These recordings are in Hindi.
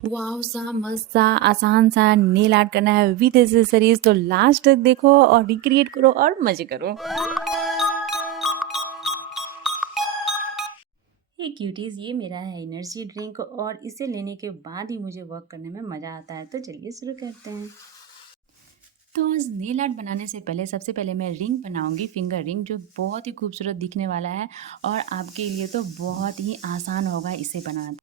वाओ! सा मस्त सा आसान सा नेल आर्ट करना है विद एक्सेसरीज तो लास्ट तक देखो और रिक्रिएट करो और मज़े करो। हे क्यूटीज़, ये मेरा है एनर्जी ड्रिंक और इसे लेने के बाद ही मुझे वर्क करने में मज़ा आता है। तो चलिए शुरू करते हैं। तो आज नेल आर्ट बनाने से पहले सबसे पहले मैं रिंग बनाऊँगी, फिंगर रिंग, जो बहुत ही खूबसूरत दिखने वाला है और आपके लिए तो बहुत ही आसान होगा इसे बनाना।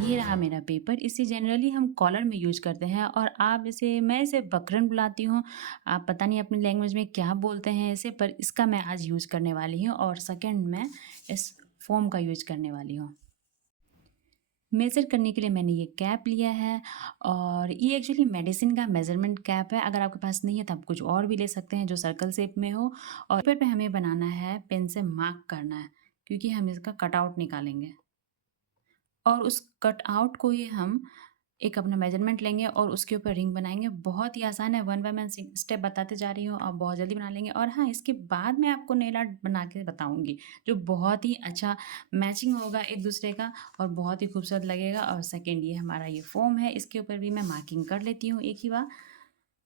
ये रहा मेरा पेपर। इसे जनरली हम कॉलर में यूज करते हैं और आप इसे मैं इसे बकरन बुलाती हूँ। आप पता नहीं अपनी लैंग्वेज में क्या बोलते हैं इसे, पर इसका मैं आज यूज करने वाली हूँ और सेकंड मैं इस फोम का यूज करने वाली हूँ। मेज़र करने के लिए मैंने ये कैप लिया है और ये एक्चुअली मेडिसिन का मेज़रमेंट कैप है। अगर आपके पास नहीं है तो आप कुछ और भी ले सकते हैं जो सर्कल शेप में हो। और पेपर पे हमें बनाना है, पेन से मार्क करना है क्योंकि हम इसका कटआउट निकालेंगे। और उस कटआउट को ही हम एक अपना मेजरमेंट लेंगे और उसके ऊपर रिंग बनाएँगे। बहुत ही आसान है, वन बाय वन स्टेप बताते जा रही हूँ, आप बहुत जल्दी बना लेंगे। और हाँ, इसके बाद मैं आपको नेल आर्ट बना के बताऊँगी, जो बहुत ही अच्छा मैचिंग होगा एक-दूसरे का और बहुत ही खूबसूरत लगेगा। और सेकंड, ये हमारा ये फ़ोम है, इसके ऊपर भी मैं मार्किंग कर लेती हूँ एक ही बार,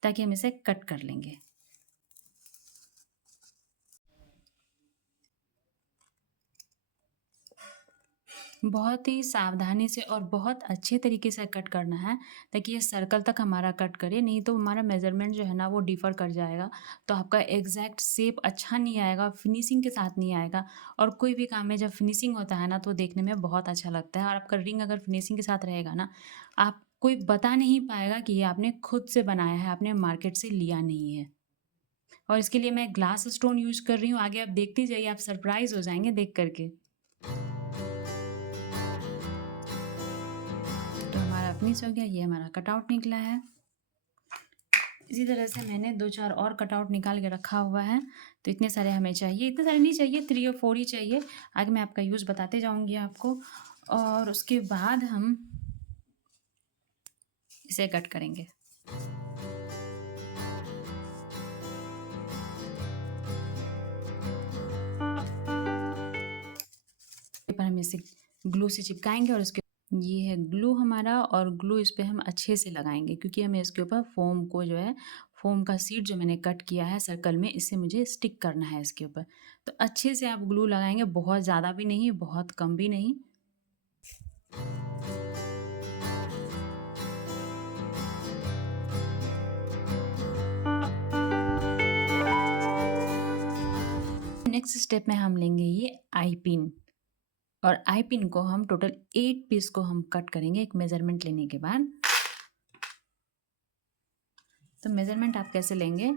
ताकि हम इसे कट कर लेंगे। बहुत ही सावधानी से और बहुत अच्छे तरीके से कट करना है, ताकि ये सर्कल तक हमारा कट करे, नहीं तो हमारा मेज़रमेंट जो है ना वो डिफ़र कर जाएगा। तो आपका एग्ज़ैक्ट शेप अच्छा नहीं आएगा, फिनिशिंग के साथ नहीं आएगा। और कोई भी काम में जब फिनिशिंग होता है ना तो देखने में बहुत अच्छा लगता है। और आपका रिंग अगर फिनिशिंग के साथ रहेगा ना, आप कोई बता नहीं पाएगा कि ये आपने खुद से बनाया है, आपने मार्केट से लिया नहीं है। और इसके लिए मैं ग्लास स्टोन यूज़ कर रही हूँ, आगे आप देखते जाइए, आप सरप्राइज़ हो जाएँगे देख कर के। तो हमारा फिनिश हो गया, ये हमारा कटआउट निकला है। इसी तरह से मैंने 2-4 और कटआउट निकाल के रखा हुआ है। तो इतने सारे हमें चाहिए, इतने सारे नहीं चाहिए, 3 और 4 ही चाहिए। आगे मैं आपका यूज़ बताते जाऊँगी आपको। और उसके बाद हम इसे कट करेंगे। पेपर हम इसे ग्लू से चिपकाएँगे और उसके ये है ग्लू हमारा, और ग्लू इस पे हम अच्छे से लगाएँगे क्योंकि हमें इसके ऊपर फ़ोम को जो है, फ़ोम का शीट जो मैंने कट किया है सर्कल में, इसे मुझे स्टिक करना है इसके ऊपर। तो अच्छे से आप ग्लू लगाएँगे, बहुत ज़्यादा भी नहीं, बहुत कम भी नहीं। नेक्स्ट स्टेप में हम लेंगे ये आई पिन। और आई पिन को हम टोटल 8 पीस को हम कट करेंगे एक मेजरमेंट लेने के बाद। तो मेजरमेंट आप कैसे लेंगे,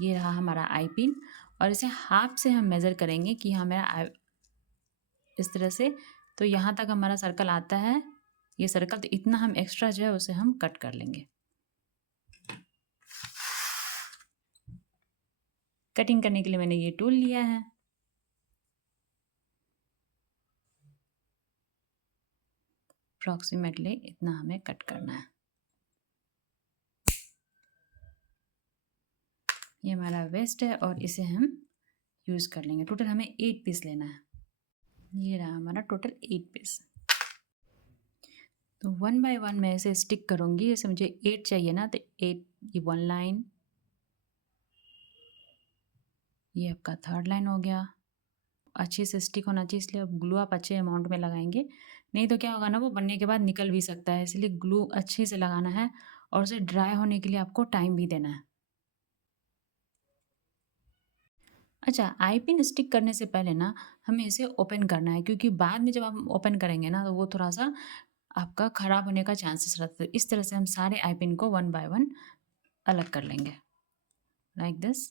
ये रहा हमारा आई पिन और इसे हाफ से हम मेज़र करेंगे कि हाँ मेरा इस तरह से, तो यहाँ तक हमारा सर्कल आता है, ये सर्कल, तो इतना हम एक्स्ट्रा जो है उसे हम कट कर लेंगे। कटिंग करने के लिए मैंने ये टूल लिया है। अप्रॉक्सीमेटली इतना हमें कट करना है। ये हमारा वेस्ट है और इसे हम यूज़ कर लेंगे। टोटल हमें 8 पीस लेना है। ये रहा हमारा टोटल 8 पीस। तो वन बाय वन मैं इसे स्टिक करूँगी। जैसे मुझे 8 चाहिए ना, तो 8, ये 1 लाइन, ये आपका 3rd लाइन हो गया। अच्छे से स्टिक होना चाहिए, इसलिए अब ग्लू आप अच्छे अमाउंट में लगाएँगे, नहीं तो क्या होगा ना, वो बनने के बाद निकल भी सकता है, इसलिए ग्लू अच्छे से लगाना है और उसे ड्राई होने के लिए आपको टाइम भी देना है। अच्छा, आई पिन स्टिक करने से पहले ना हमें इसे ओपन करना है, क्योंकि बाद में जब हम ओपन करेंगे ना तो वो थोड़ा-सा आपका ख़राब होने का चांसेस रहता है। इस तरह से हम सारे आई पिन को वन बाय वन अलग कर लेंगे, लाइक दिस।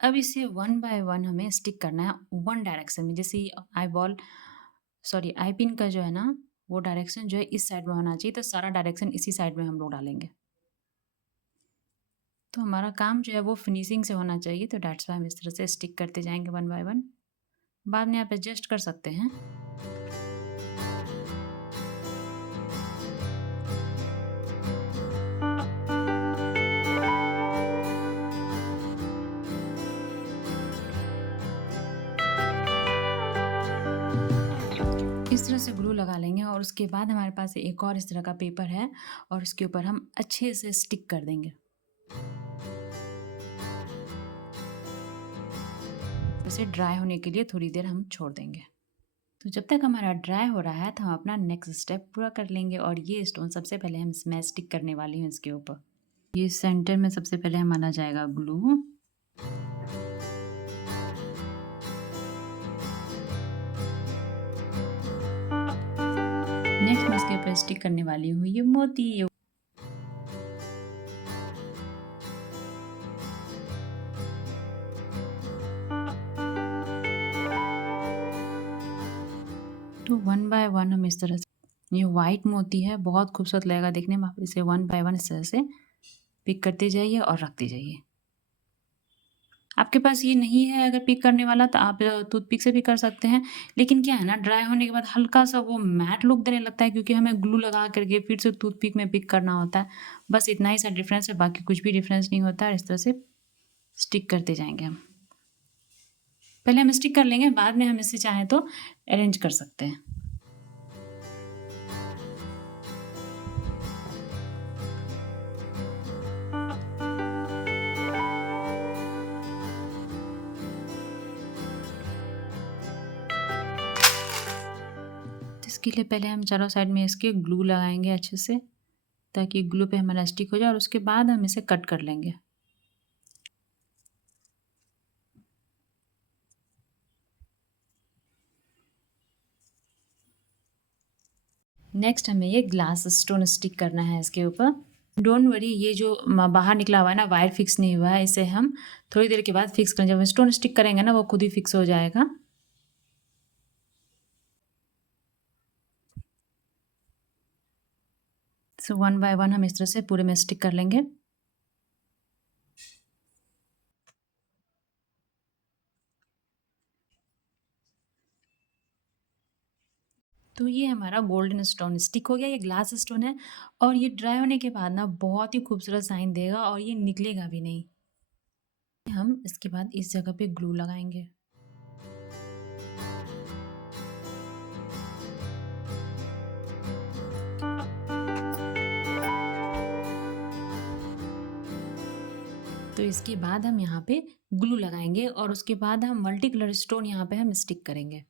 अब इसे वन बाय वन हमें स्टिक करना है वन डायरेक्शन में। जैसे आई पिन का जो है ना, वो डायरेक्शन जो है इस साइड में होना चाहिए, तो सारा डायरेक्शन इसी साइड में हम लोग डालेंगे। तो हमारा काम जो है वो फिनिशिंग से होना चाहिए, तो दैट्स व्हाई हम इस तरह से स्टिक करते जाएंगे वन बाय वन। बाद में आप एडजस्ट कर सकते हैं। इस तरह से ग्लू लगा लेंगे और उसके बाद हमारे पास एक और इस तरह का पेपर है और इसके ऊपर हम अच्छे से स्टिक कर देंगे। इसे ड्राई होने के लिए थोड़ी देर हम छोड़ देंगे। तो जब तक हमारा ड्राई हो रहा है तो हम अपना नेक्स्ट स्टेप पूरा कर लेंगे और ये स्टोन सबसे पहले हम इसमें स्टिक करने वाली हूँ इसके ऊपर। ये सेंटर में सबसे पहले हमारा जाएगा ग्लू। नेक्स्ट मैं इसके ऊपर स्टिक करने वाली हूँ ये मोती। तो वन बाय वन हम इस तरह से, ये वाइट मोती है, बहुत खूबसूरत लगेगा देखने में। आप इसे वन बाय वन इस तरह से पिक करते जाइए और रखते जाइए। आपके पास ये नहीं है अगर पिक करने वाला तो आप टूथपिक से भी कर सकते हैं, लेकिन क्या है ना, ड्राई होने के बाद हल्का सा वो मैट लुक देने लगता है क्योंकि हमें ग्लू लगा करके फिर से टूथपिक में पिक करना होता है। बस इतना ही सा डिफरेंस है, बाकी कुछ भी डिफरेंस नहीं होता है। इस तरह से स्टिक करते जाएंगे हम। पहले हम स्टिक कर लेंगे, बाद में हम इसे चाहें तो अरेंज कर सकते हैं। इसके लिए पहले हम चारों साइड में इसके ग्लू लगाएंगे अच्छे से, ताकि ग्लू पे हमारा स्टिक हो जाए और उसके बाद हम इसे कट कर लेंगे। नेक्स्ट हमें ये ग्लास स्टोन स्टिक करना है इसके ऊपर। डोंट वरी, ये जो बाहर निकला हुआ है ना, वायर फिक्स नहीं हुआ है, इसे हम थोड़ी देर के बाद फिक्स करेंगे। जब हम स्टोन स्टिक करेंगे ना, वो खुद ही फिक्स हो जाएगा। सो वन बाय वन हम इस तरह से पूरे में स्टिक कर लेंगे। तो ये हमारा गोल्डन स्टोन स्टिक हो गया। ये ग्लास स्टोन है और ये ड्राई होने के बाद ना बहुत ही खूबसूरत साइन देगा और ये निकलेगा भी नहीं। हम इसके बाद इस जगह पे ग्लू लगाएंगे। तो इसके बाद हम यहाँ पे ग्लू लगाएंगे और उसके बाद हम मल्टी कलर स्टोन यहाँ पे हम स्टिक करेंगे।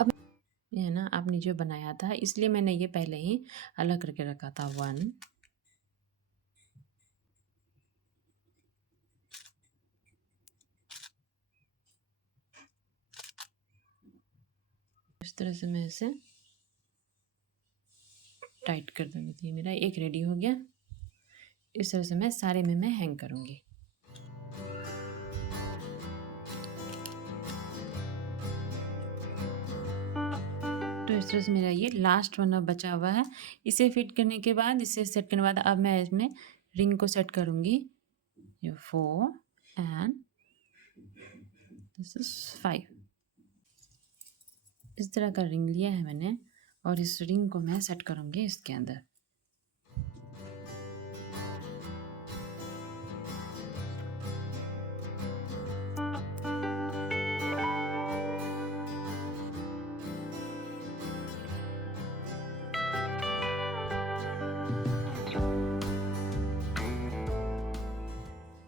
अब ये ना आपने जो बनाया था, इसलिए मैंने ये पहले ही अलग करके रखा था। वन, इस तरह से मैं इसे टाइट कर दूंगी। तो ये मेरा एक रेडी हो गया। इस तरह से मैं सारे में मैं हैंग करूंगी। तो इस तरह से मेरा ये लास्ट वन अब बचा हुआ है। इसे फिट करने के बाद, इसे सेट करने के बाद अब मैं इसमें रिंग को सेट करूंगी। ये 4 एंड दिस इज 5। इस तरह का रिंग लिया है मैंने और इस रिंग को मैं सेट करूंगी इसके अंदर।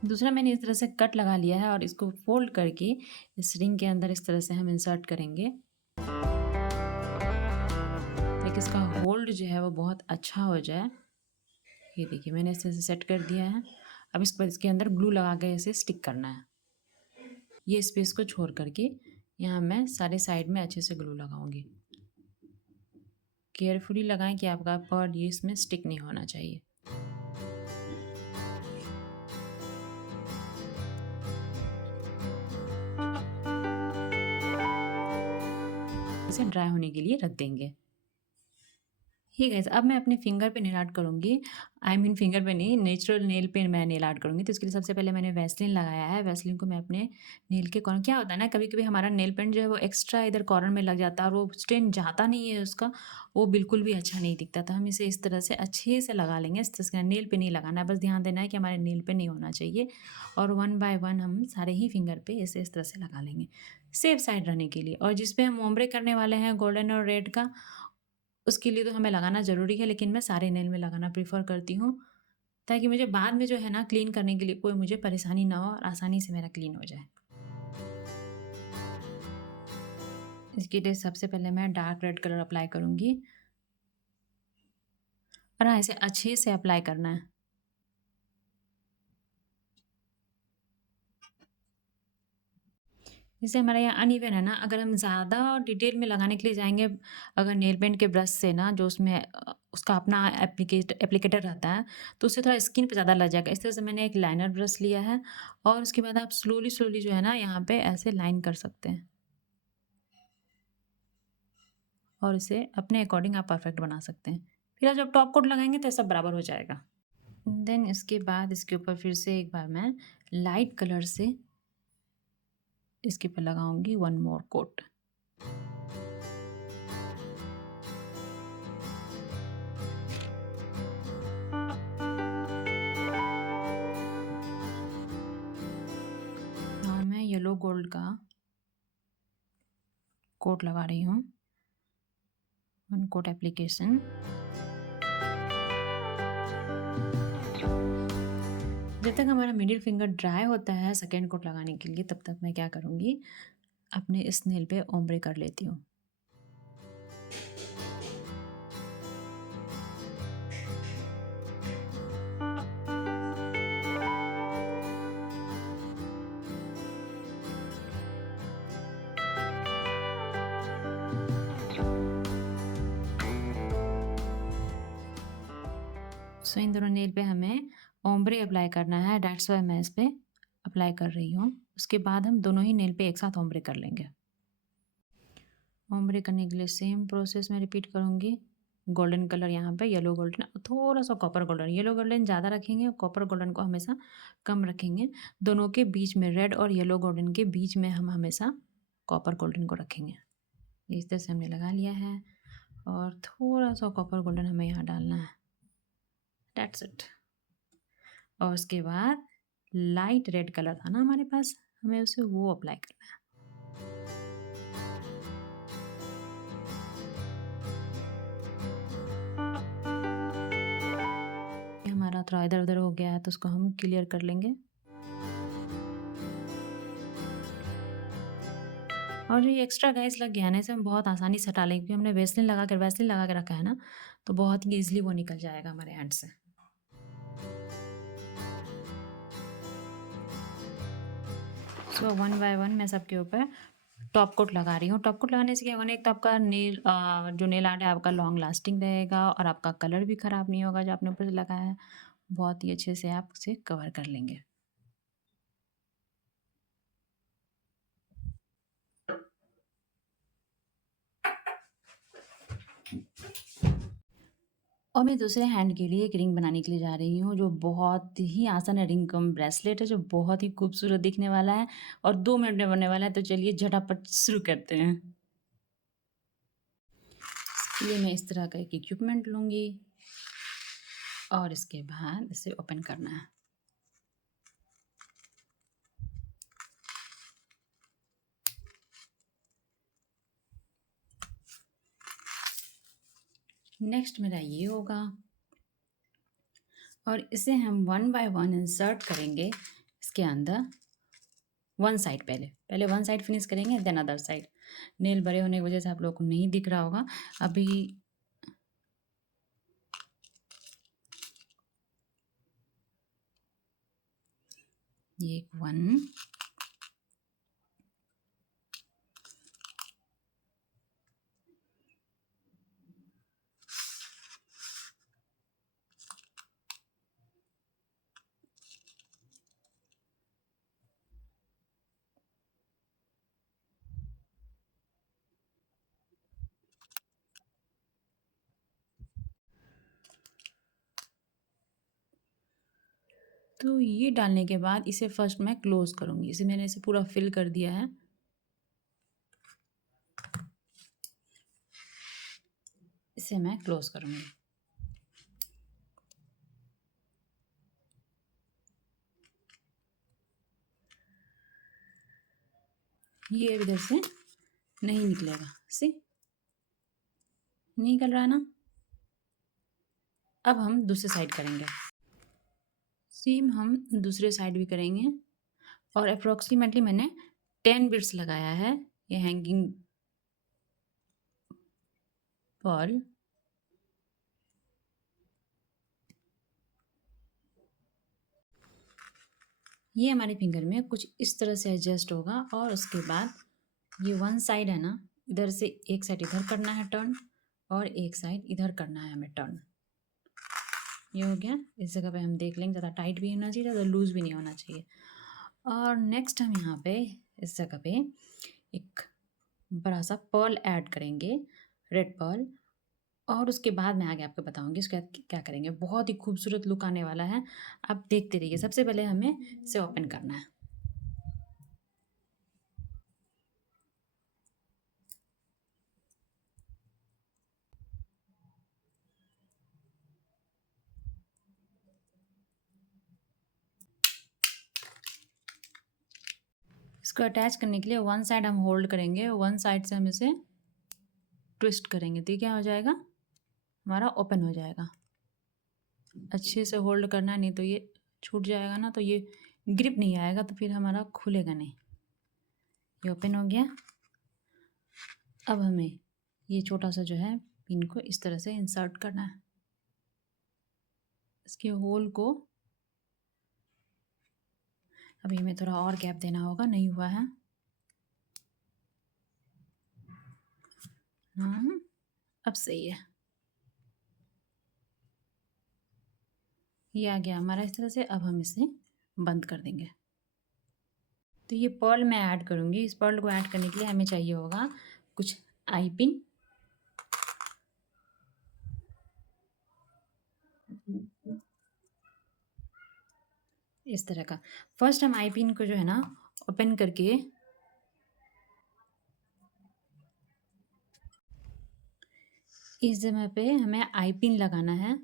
दूसरा मैंने इस तरह से कट लगा लिया है और इसको फोल्ड करके इस रिंग के अंदर इस तरह से हम इंसर्ट करेंगे, ताकि इसका होल्ड जो है वो बहुत अच्छा हो जाए। ये देखिए मैंने इस तरह से सेट कर दिया है। अब इसके बाद इसके अंदर ग्लू लगा के इसे स्टिक करना है। ये स्पेस को छोड़ करके यहाँ मैं सारे साइड में अच्छे से ग्लू लगाऊंगी। केयरफुली लगाएं कि आपका पर्ल ये इसमें स्टिक नहीं होना चाहिए। इसे ड्राई होने के लिए रख देंगे। ही गाइस अब मैं अपने फिंगर पे नेल आर्ट करूँगी। आई मीन फिंगर पे नहीं, नेचुरल नेल पे मैं नेल आर्ट करूँगी। तो इसके लिए सबसे पहले मैंने वैसलीन लगाया है। वैसलीन को मैं अपने नेल के कॉर्नर, क्या होता है ना, कभी-कभी हमारा नेल पेंट जो है वो एक्स्ट्रा इधर कॉर्नर में लग जाता है और वो स्टेन जाता नहीं है उसका, वो बिल्कुल भी अच्छा नहीं दिखता। तो हम इसे इस तरह से अच्छे से लगा लेंगे। इस तरह से नेल पे नहीं लगाना है, बस ध्यान देना है कि हमारे नेल पे नहीं होना चाहिए। और वन बाय वन हम सारे ही फिंगर पे इसे इस तरह से लगा लेंगे, सेफ साइड रहने के लिए। और जिस पे हम ओम्ब्रे करने वाले हैं गोल्डन और रेड का, उसके लिए तो हमें लगाना ज़रूरी है, लेकिन मैं सारे नेल में लगाना प्रेफ़र करती हूँ, ताकि मुझे बाद में जो है ना क्लीन करने के लिए कोई मुझे परेशानी ना हो और आसानी से मेरा क्लीन हो जाए। इसके लिए सबसे पहले मैं डार्क रेड कलर अप्लाई करूँगी और हाँ, इसे अच्छे से अप्लाई करना है। जैसे हमारे यहाँ अनइवन है ना, अगर हम ज़्यादा डिटेल में लगाने के लिए जाएँगे, अगर नेल पेंट के ब्रश से ना, जो उसमें उसका अपना एप्लीकेटर रहता है, तो उससे थोड़ा स्किन पे ज़्यादा लग जाएगा। इस तरह से मैंने एक लाइनर ब्रश लिया है और उसके बाद आप स्लोली-स्लोली जो है ना, यहाँ पे ऐसे लाइन कर सकते हैं और इसे अपने अकॉर्डिंग आप परफेक्ट बना सकते हैं। फिर आप जब टॉप कोट लगाएँगे तो ये सब बराबर हो जाएगा। देन इसके बाद इसके ऊपर फिर से एक बार मैं लाइट कलर से इसके ऊपर लगाऊँगी वन मोर कोट। और मैं येलो गोल्ड का कोट लगा रही हूँ, वन कोट एप्लीकेशन। जब तक हमारा मिडिल फिंगर ड्राई होता है सेकंड कोट लगाने के लिए, तब तक मैं क्या करूँगी, अपने इस नेल पे ओम्ब्रे कर लेती हूँ। सो इन दोनों नेल पे हमें ओम्ब्रे अप्लाई करना है, दैट्स व्हाई मैं इस पे अप्लाई कर रही हूँ। उसके बाद हम दोनों ही नेल पे एक साथ ओम्ब्रे कर लेंगे। ओम्ब्रे करने के लिए सेम प्रोसेस मैं रिपीट करूँगी। गोल्डन कलर यहाँ पे, येलो गोल्डन, थोड़ा-सा कॉपर गोल्डन। येलो गोल्डन ज़्यादा रखेंगे और कॉपर गोल्डन को हमेशा कम रखेंगे। दोनों के बीच में, रेड और येलो गोल्डन के बीच में हम हमेशा कॉपर गोल्डन को रखेंगे। इस तरह से हमने लगा लिया है और थोड़ा-सा कॉपर गोल्डन हमें यहाँ डालना है। That's it. और उसके बाद लाइट रेड कलर था ना हमारे पास, हमें उसे वो अप्लाई करना है। ये हमारा थोड़ा इधर-उधर हो गया है तो उसको हम क्लियर कर लेंगे। और जो ये एक्स्ट्रा गैस लग गया है ना, इसे हम बहुत आसानी से हटा लेंगे, क्योंकि हमने वैसलीन लगा के रखा है ना, तो बहुत ही ईज़िली वो निकल जाएगा हमारे हैंड से। सो वन बाय वन मैं सबके ऊपर टॉप कोट लगा रही हूँ। टॉप कोट लगाने से क्या होगा ना, एक तो आपका जो नेल आर्ट है आपका लॉन्ग लास्टिंग रहेगा और आपका कलर भी ख़राब नहीं होगा जो आपने ऊपर से लगाया है। बहुत ही अच्छे से आप उसे कवर कर लेंगे। और मैं दूसरे हैंड के लिए एक रिंग बनाने के लिए जा रही हूँ, जो बहुत ही आसान है। रिंग कम ब्रेसलेट है जो बहुत ही खूबसूरत दिखने वाला है और 2 मिनट में बनने वाला है। तो चलिए झटापट शुरू करते हैं। इसके लिए मैं इस तरह का एक इक्विपमेंट लूँगी और इसके बाद इसे ओपन करना है। नेक्स्ट मेरा ये होगा और इसे हम वन बाय वन इंसर्ट करेंगे इसके अंदर। वन साइड पहले वन साइड फिनिश करेंगे, देन अदर साइड। नेल बड़े होने की वजह से आप लोगों को नहीं दिख रहा होगा अभी। ये वन, तो ये डालने के बाद इसे फर्स्ट मैं क्लोज़ करूँगी। इसे मैंने इसे पूरा फिल कर दिया है। इसे मैं क्लोज़ करूँगी। ये अब इधर से नहीं निकलेगा। सी नहीं निकल रहा है ना? अब हम दूसरे साइड करेंगे। सेम हम दूसरे साइड भी करेंगे और अप्रॉक्सीमेटली मैंने 10 बीट्स लगाया है ये हैंगिंग पर्ल। ये हमारे फिंगर में कुछ इस तरह से एडजस्ट होगा और उसके बाद ये वन साइड है ना, इधर से एक साइड इधर करना है टर्न और एक साइड इधर करना है हमें टर्न। ये हो गया। इस जगह पे हम देख लेंगे, ज़्यादा टाइट भी होना चाहिए, ज़्यादा लूज़ भी नहीं होना चाहिए। और नेक्स्ट हम यहाँ पे इस जगह पे एक बड़ा सा पर्ल ऐड करेंगे, रेड पर्ल। और उसके बाद मैं आगे आपको बताऊंगी उसके बाद क्या करेंगे। बहुत ही खूबसूरत लुक आने वाला है, आप देखते रहिए। सबसे पहले हमें इसे ओपन करना है। इसको अटैच करने के लिए वन साइड हम होल्ड करेंगे, वन साइड से हम इसे ट्विस्ट करेंगे तो ये क्या हो जाएगा, हमारा ओपन हो जाएगा। अच्छे से होल्ड करना है, नहीं तो ये छूट जाएगा ना, तो ये ग्रिप नहीं आएगा, तो फिर हमारा खुलेगा नहीं। ये ओपन हो गया। अब हमें ये छोटा सा जो है पिन को इस तरह से इंसर्ट करना है। इसके होल को अभी हमें थोड़ा और गैप देना होगा, नहीं हुआ है। हाँ, अब सही है। ये आ गया हमारा इस तरह से। अब हम इसे बंद कर देंगे। तो ये पर्ल मैं ऐड करूँगी। इस पर्ल को ऐड करने के लिए हमें चाहिए होगा कुछ आई पिन, इस तरह का। फर्स्ट हम आई पिन को जो है ना ओपन करके इस जगह पे हमें आई पिन लगाना है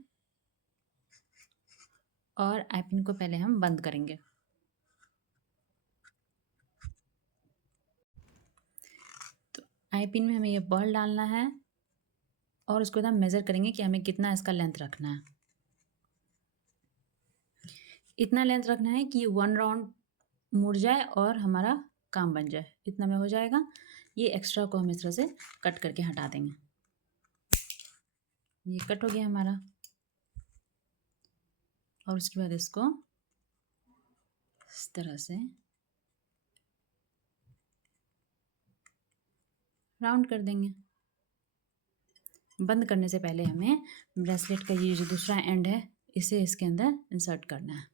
और आई पिन को पहले हम बंद करेंगे। तो आई पिन में हमें ये पर्ल डालना है और उसको हम मेज़र करेंगे कि हमें कितना इसका लेंथ रखना है। इतना लेंथ रखना है कि वन राउंड मुड़ जाए और हमारा काम बन जाए, इतना में हो जाएगा। ये एक्स्ट्रा को हम इस तरह से कट करके हटा देंगे। ये कट हो गया हमारा। और उसके बाद इसको इस तरह से राउंड कर देंगे। बंद करने से पहले हमें ब्रेसलेट का ये जो दूसरा एंड है इसे इसके अंदर इंसर्ट करना है।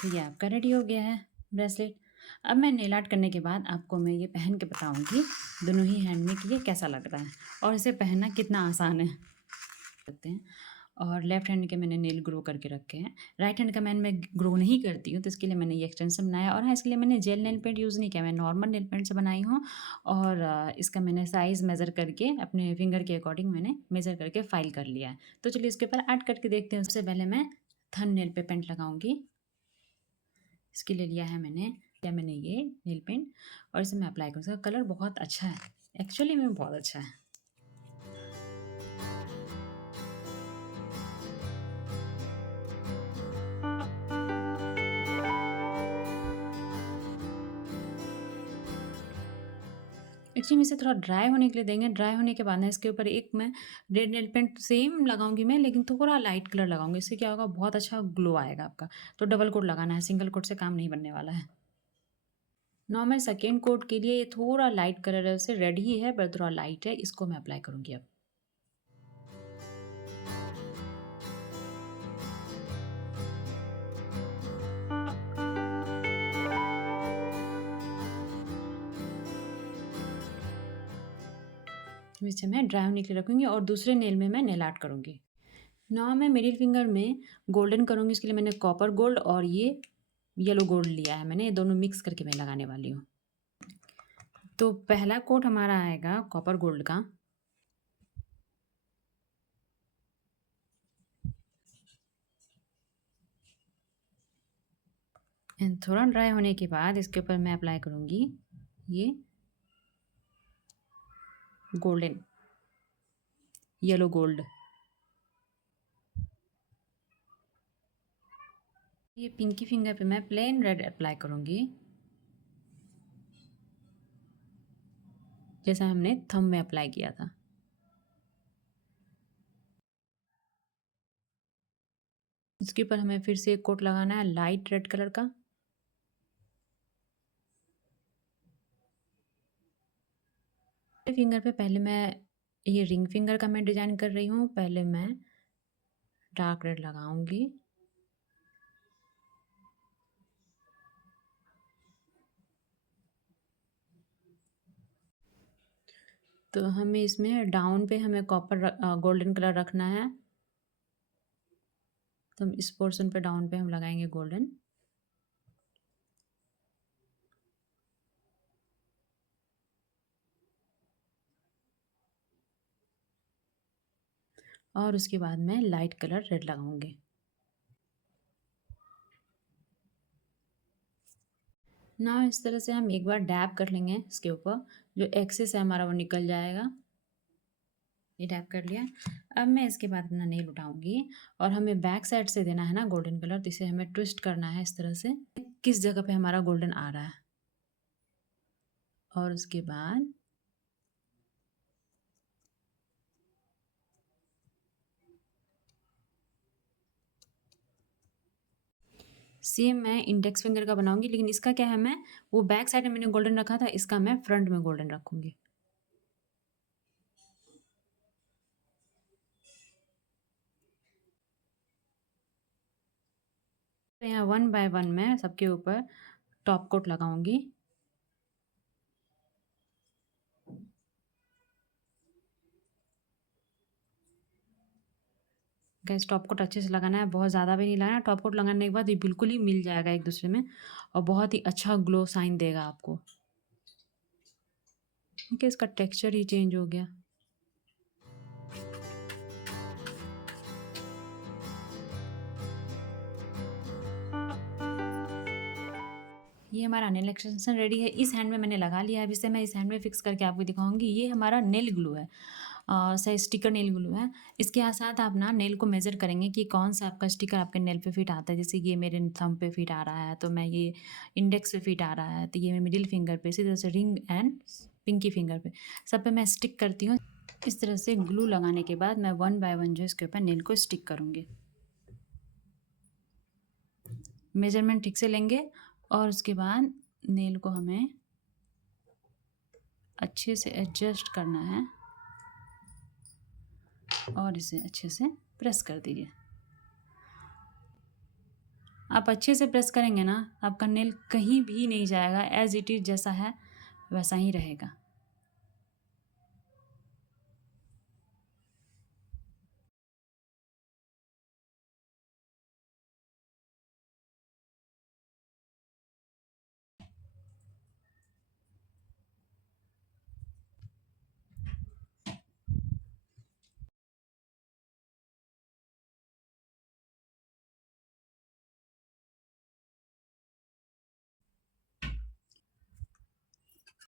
तो ये आपका रेडी हो गया है ब्रेसलेट। अब मैं नेल आर्ट करने के बाद आपको मैं ये पहन के बताऊंगी दोनों ही हैंड में कि ये कैसा लग रहा है और इसे पहनना कितना आसान है सकते हैं। और लेफ्ट हैंड के मैंने नेल ग्रो करके रखे हैं। राइट हैंड का मैं ग्रो नहीं करती हूँ, तो इसके लिए मैंने ये एक्सटेंशन बनाया। और हाँ, इसके लिए मैंने जेल नेल पेंट यूज़ नहीं किया, मैं नॉर्मल नेल पेंट से बनाई हूँ। और इसका मैंने साइज़ मेज़र करके अपने फिंगर के अकॉर्डिंग मैंने मेज़र करके फाइल कर लिया है। तो चलिए इसके ऊपर ऐड करके देखते हैं। सबसे पहले मैं थंब नेल पे पेंट लगाऊंगी। इसके लिए मैंने ये नेल पेंट और इसे मैं अप्लाई करूँगा। कलर बहुत अच्छा है, एक्चुअली में बहुत अच्छा है। एक्चुअली इसे थोड़ा ड्राई होने के लिए देंगे। ड्राई होने के बाद ना इसके ऊपर एक मैं रेड नेल पेंट सेम लगाऊंगी मैं, लेकिन थोड़ा लाइट कलर लगाऊंगी। इससे क्या होगा, बहुत अच्छा ग्लो आएगा आपका। तो डबल कोट लगाना है, सिंगल कोट से काम नहीं बनने वाला है। नॉर्मल सेकेंड कोट के लिए ये थोड़ा लाइट कलर है, उसे रेड ही है पर थोड़ा लाइट है। इसको मैं अप्लाई करूँगी अब। इसे मैं ड्राई होने के लिए रखूँगी और दूसरे नेल में मैं नेल आर्ट करूँगी। नाउ मैं मिडिल फिंगर में गोल्डन करूँगी, उसके लिए मैंने कॉपर गोल्ड और ये येलो गोल्ड लिया है मैंने, ये दोनों मिक्स करके मैं लगाने वाली हूँ। तो पहला कोट हमारा आएगा कॉपर गोल्ड का। एंड थोड़ा ड्राई होने के बाद इसके ऊपर मैं अप्लाई करूँगी ये गोल्डन येलो गोल्ड। ये पिंकी फिंगर पे मैं प्लेन रेड अप्लाई करूँगी, जैसा हमने थंब में अप्लाई किया था। इसके ऊपर हमें फिर से एक कोट लगाना है लाइट रेड कलर का। फिंगर पे पहले मैं ये रिंग फिंगर का मैं डिजाइन कर रही हूँ, पहले मैं डार्क रेड लगाऊंगी। तो हमें इसमें डाउन पे हमें कॉपर गोल्डन कलर रखना है, तो हम इस पोर्शन पे डाउन पे हम लगाएंगे गोल्डन। और उसके बाद मैं लाइट कलर रेड लगाऊंगी। ना इस तरह से हम एक बार डैब कर लेंगे, इसके ऊपर जो एक्सेस है हमारा वो निकल जाएगा। ये डैब कर लिया। अब मैं इसके बाद अपना नेल उठाऊंगी और हमें बैक साइड से देना है ना गोल्डन कलर, तो इसे हमें ट्विस्ट करना है इस तरह से, किस जगह पे हमारा गोल्डन आ रहा है। और उसके बाद सेम मैं इंडेक्स फिंगर का बनाऊंगी, लेकिन इसका क्या है, मैं वो बैक साइड में मैंने गोल्डन रखा था, इसका मैं फ्रंट में गोल्डन रखूंगी। तो यहाँ 1 बाय 1 मैं सबके ऊपर टॉप कोट लगाऊंगी। गैस टॉप कोट अच्छे से लगाना है, बहुत ज़्यादा भी नहीं लगाना। टॉप कोट लगाने के बाद ये बिल्कुल ही मिल जाएगा एक दूसरे में और बहुत ही अच्छा ग्लो साइन देगा आपको। ठीक है, इसका टेक्सचर ही चेंज हो गया। ये हमारा नेल एक्सटेंशन रेडी है। इस हैंड में मैंने लगा लिया है, अब इसे मैं इस हैंड में फिक्स करके आपको दिखाऊंगी। ये हमारा नेल ग्लू है, सही स्टिकर नेल ग्लू है। इसके साथ आप ना नेल को मेज़र करेंगे कि कौन सा आपका स्टिकर आपके नेल पे फिट आता है। जैसे ये मेरे थंब पे फिट आ रहा है, तो मैं ये इंडेक्स पे फिट आ रहा है, तो ये मिडिल फिंगर पे, इसी तरह से रिंग एंड पिंकी फिंगर पे, सब पे मैं स्टिक करती हूँ। इस तरह से ग्लू लगाने के बाद मैं 1 बाय 1 जो इसके ऊपर नेल को स्टिक करूँगी। मेजरमेंट ठीक से लेंगे और उसके बाद नेल को हमें अच्छे से एडजस्ट करना है और इसे अच्छे से प्रेस कर दीजिए। आप अच्छे से प्रेस करेंगे ना, आपका नेल कहीं भी नहीं जाएगा, एज इट इज़ जैसा है वैसा ही रहेगा।